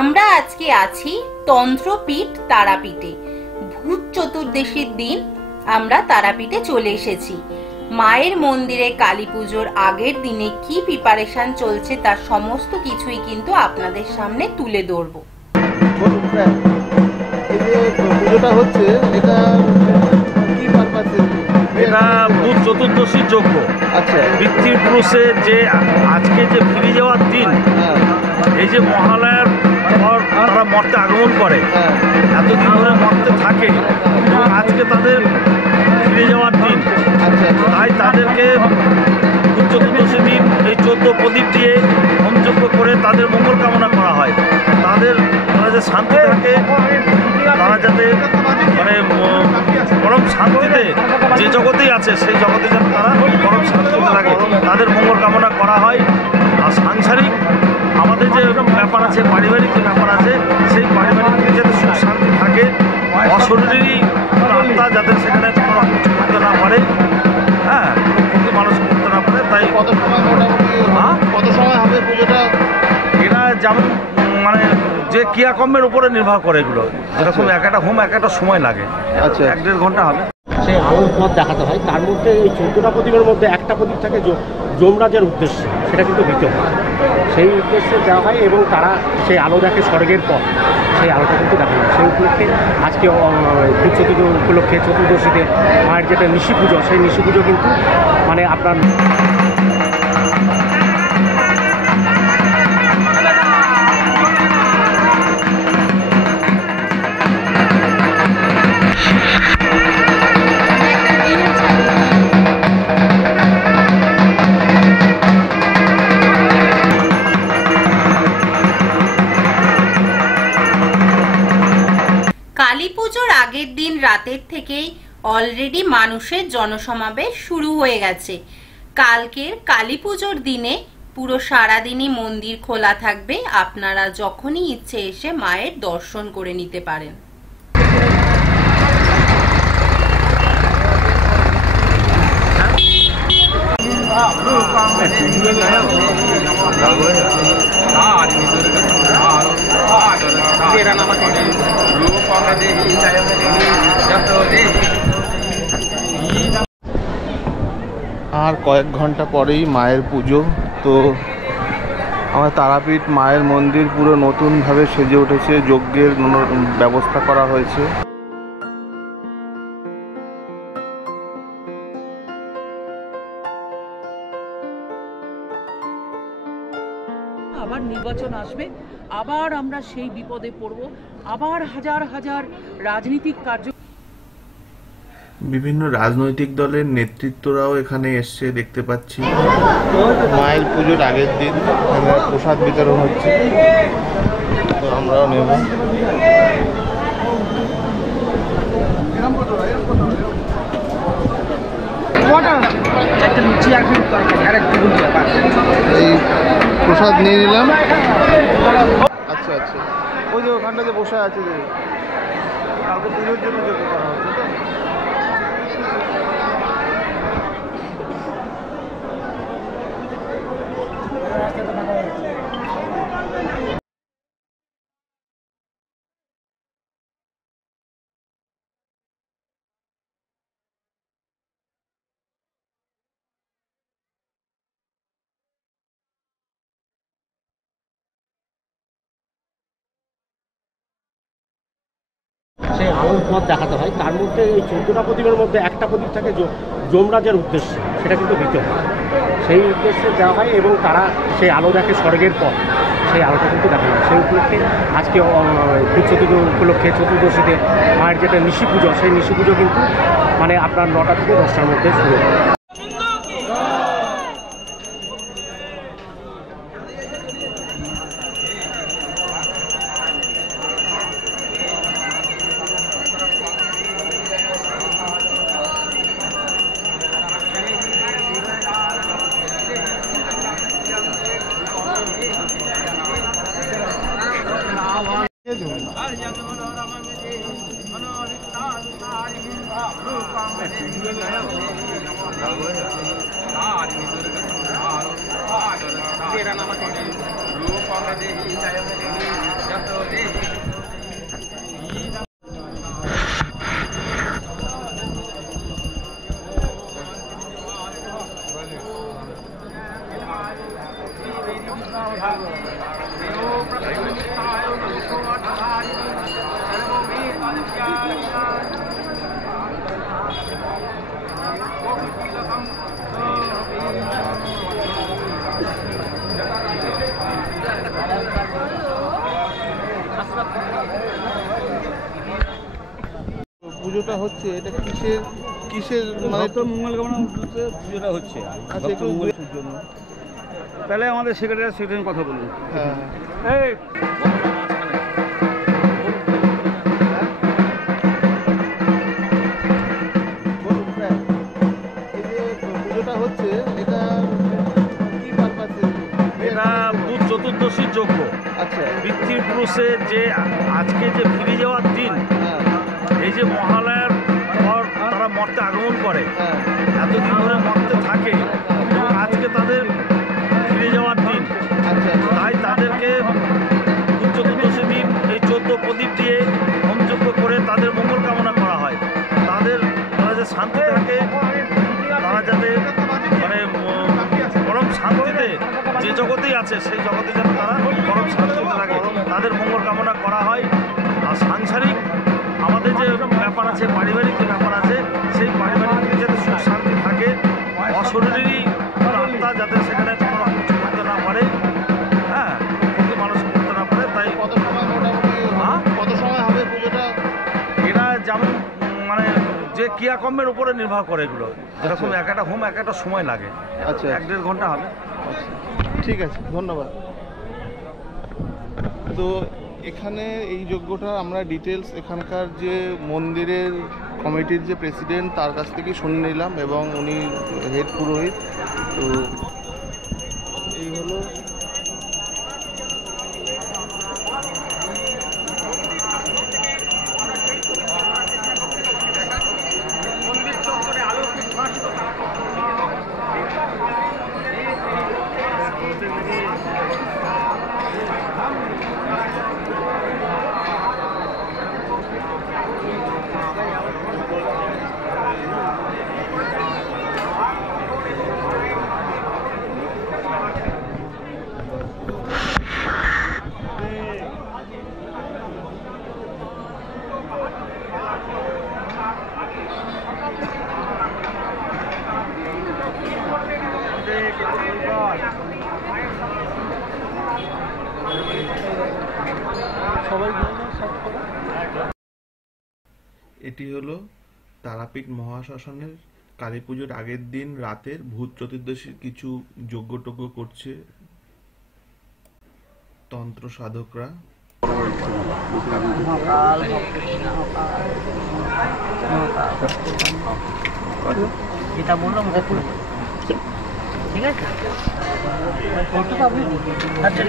আমরা আজকে আছি তন্ত্রপীঠ তারাপীঠে। ভূত চতুর্দশীর দিন আমরা তারাপীঠে চলে এসেছি। মায়ের মন্দিরে কালী পুজোর আগের দিনে কি প্রিপারেশন চলছে তার সমস্ত কিছুই কিন্তু আপনাদের সামনে তুলে ধরবো। পুজোটা হচ্ছে এটা কি পারপাসে? এটা ভূত চতুর্দশী যজ্ঞ। আচ্ছা, পিতৃপুরুষের যে আজকে যে ফিরে যাওয়ার দিন, এই যে মহালয়ার পর তারা মর্তে আগমন করে, এতদিন ধরে মর্তে থাকে এবং আজকে তাদের ফিরে যাওয়ার দিন। আচ্ছা, তাই তাদেরকে ভূত চতুর্দশী দিন এই 14 প্রদীপ দিয়ে হোমযজ্ঞ করে তাদের মঙ্গল কামনা করা হয়। তারা যে শান্তি থাকে, তারা যাতে মানে পরম শান্তিতে যে জগতেই আছে সেই জগতে যেন তারা পরম শান্তিতে থাকে, তাদের মঙ্গল কামনা করা হয়। আর সাংসারিক আমাদের যে ব্যাপার আছে, পারিবারিক যে ব্যাপার আছে, সেই পারিবারিক যাতে সুখ শান্তি থাকে, অশরীরী আত্মা যাতে সেখানে কোনো কিছু করতে না পারে, হ্যাঁ, ক্ষতি মানুষ করতে না পারে। তাই কত সময় হবে পুজোটা? এরা যেমন মানে যে ক্রিয়াকর্মের উপরে নির্ভর করে, এগুলো যেরকম এক একটা হোম এক একটা সময় লাগে। আচ্ছা, 1-1.5 ঘন্টা হবে। সেই আলোর পথ দেখাতে হয়। তার মধ্যে এই 14টা প্রদীপের মধ্যে একটা প্রদীপ থাকে যমরাজের উদ্দেশ্যে, সেটা কিন্তু দিতে হয়, সেই উদ্দেশ্যে দেওয়া হয় এবং তারা সেই আলো দেখে স্বর্গের পথ, সেই আলোটা কিন্তু দেখা হয়। সেই উপলক্ষে আজকে ভূত চতুর্দশী উপলক্ষে চতুর্দশীতে মায়ের যেটা নিশি পুজো, সেই নিশি পুজো কিন্তু মানে আপনার কালী পুজোর আগের দিন রাতের থেকেই অলরেডি মানুষের জনসমাবেশ শুরু হয়ে গেছে। কালকের কালী পুজোর দিনে পুরো সারাদিনই মন্দির খোলা থাকবে, আপনারা যখনই ইচ্ছে এসে মায়ের দর্শন করে নিতে পারেন। আর কয়েক ঘন্টা পরেই মায়ের পুজো। তো আমার তারাপীঠ মায়ের মন্দির পুরো নতুনভাবে সেজে উঠেছে, যজ্ঞের ব্যবস্থা করা হয়েছে। আবার নির্বাচন আসবে, আবার আমরা সেই বিপদে পড়ব, আবার হাজার হাজার রাজনৈতিক কার্য। বিভিন্ন রাজনৈতিক দলের নেতৃত্বরাও এখানে এসছে দেখতে পাচ্ছি। মায়ের পুজোর আগের দিন প্রসাদ বিতরণ হচ্ছে, তো আমরাও নেব। এই প্রসাদ নিয়ে নিলাম। আচ্ছা আচ্ছা, ওই যে ওখানটাতে বসে আছে, যে কালকে পুজোর জন্য যোগ্য করা হচ্ছে। তো সেই আলোর পথ দেখাতে হয়। তার মধ্যে এই 14টা প্রদীপের মধ্যে একটা প্রদীপ থাকে যমরাজের উদ্দেশ্যে, সেটা কিন্তু দিতে হয়, সেই উদ্দেশ্যে দেওয়া হয় এবং তারা সেই আলো দেখে স্বর্গের পথ, সেই আলোটা কিন্তু দেখা হয়। সেই উপলক্ষে আজকে ভূত চতুর্দশী উপলক্ষে চতুর্দশীতে মায়ের যেটা নিশি পুজো, সেই নিশি পুজো কিন্তু মানে আপনার 9টা থেকে 10টার মধ্যে শুরু হয়। পুজোটা হচ্ছে এটা কিসের কিসের মানে তো মঙ্গল কামনা উদ্দেশ্যে পুজোটা হচ্ছে আচ্ছা একটু মঙ্গলের জন্য। তাহলে আমাদের সেক্রেটারি কথা বলুন। হ্যাঁ এই বলুন স্যার, এই যে পুজোটা হচ্ছে এটা কি পারপাসে? এটা ভূত চতুর্দশীর যজ্ঞ। আচ্ছা পিতৃপুরুষের যে আজকে যে ফিরে যাওয়ার দিন, হ্যাঁ এই যে মহালয়ার পর তারা মর্তে আগমন করে, হ্যাঁ এতদিন ধরে মর্তে থাকে এবং আজকে তাদের ফিরে যাওয়ার দিন, আচ্ছা তাই তাদেরকে ভূত চতুর্দশী দিন এই 14 প্রদীপ দিয়ে হোমযজ্ঞ করে তাদের মঙ্গল কামনা করা হয়। তারা যে শান্তি থাকে, তারা যাতে মানে পরম শান্তিতে যে জগতেই আছে সেই জগতে যেন তারা পরম শান্তিতে থাকে, তাদের মঙ্গল কামনা করা হয়। আর সাংসারিক আমাদের যে ব্যাপার আছে, পারিবারিক যে ব্যাপার আছে, সেই পারিবারিক যাতে সুখ শান্তি থাকে, অশরীরী আত্মা যাতে সেখানে কোনো রকম কিছু করতে না পারে, হ্যাঁ ক্ষতি মানুষ করতে না পারে। তাই কত সময় মোটামুটি কত সময় হবে পুজোটা? এরা যেমন মানে যে ক্রিয়াকর্মের উপরে নির্ভর করে, এগুলো যেরকম এক একটা হোম এক একটা সময় লাগে, আচ্ছা 1-1.5 ঘন্টা হবে। ঠিক আছে, ধন্যবাদ। তো এখানে এই যজ্ঞটা আমরা ডিটেলস এখানকার যে মন্দিরের কমিটির যে প্রেসিডেন্ট তার কাছ থেকে শুনে নিলাম এবং উনি হেড পুরোহিত। তো এই হলো এটি হলো তারাপীঠ মহাশ্মশানের কালী পুজোর আগের দিন রাতের ভূত চতুর্দশীর কিছু যজ্ঞটজ্ঞ করছে তন্ত্র সাধকরা। এটা বললাম ঠিক আছে, ফটো তো আপনি আচ্ছা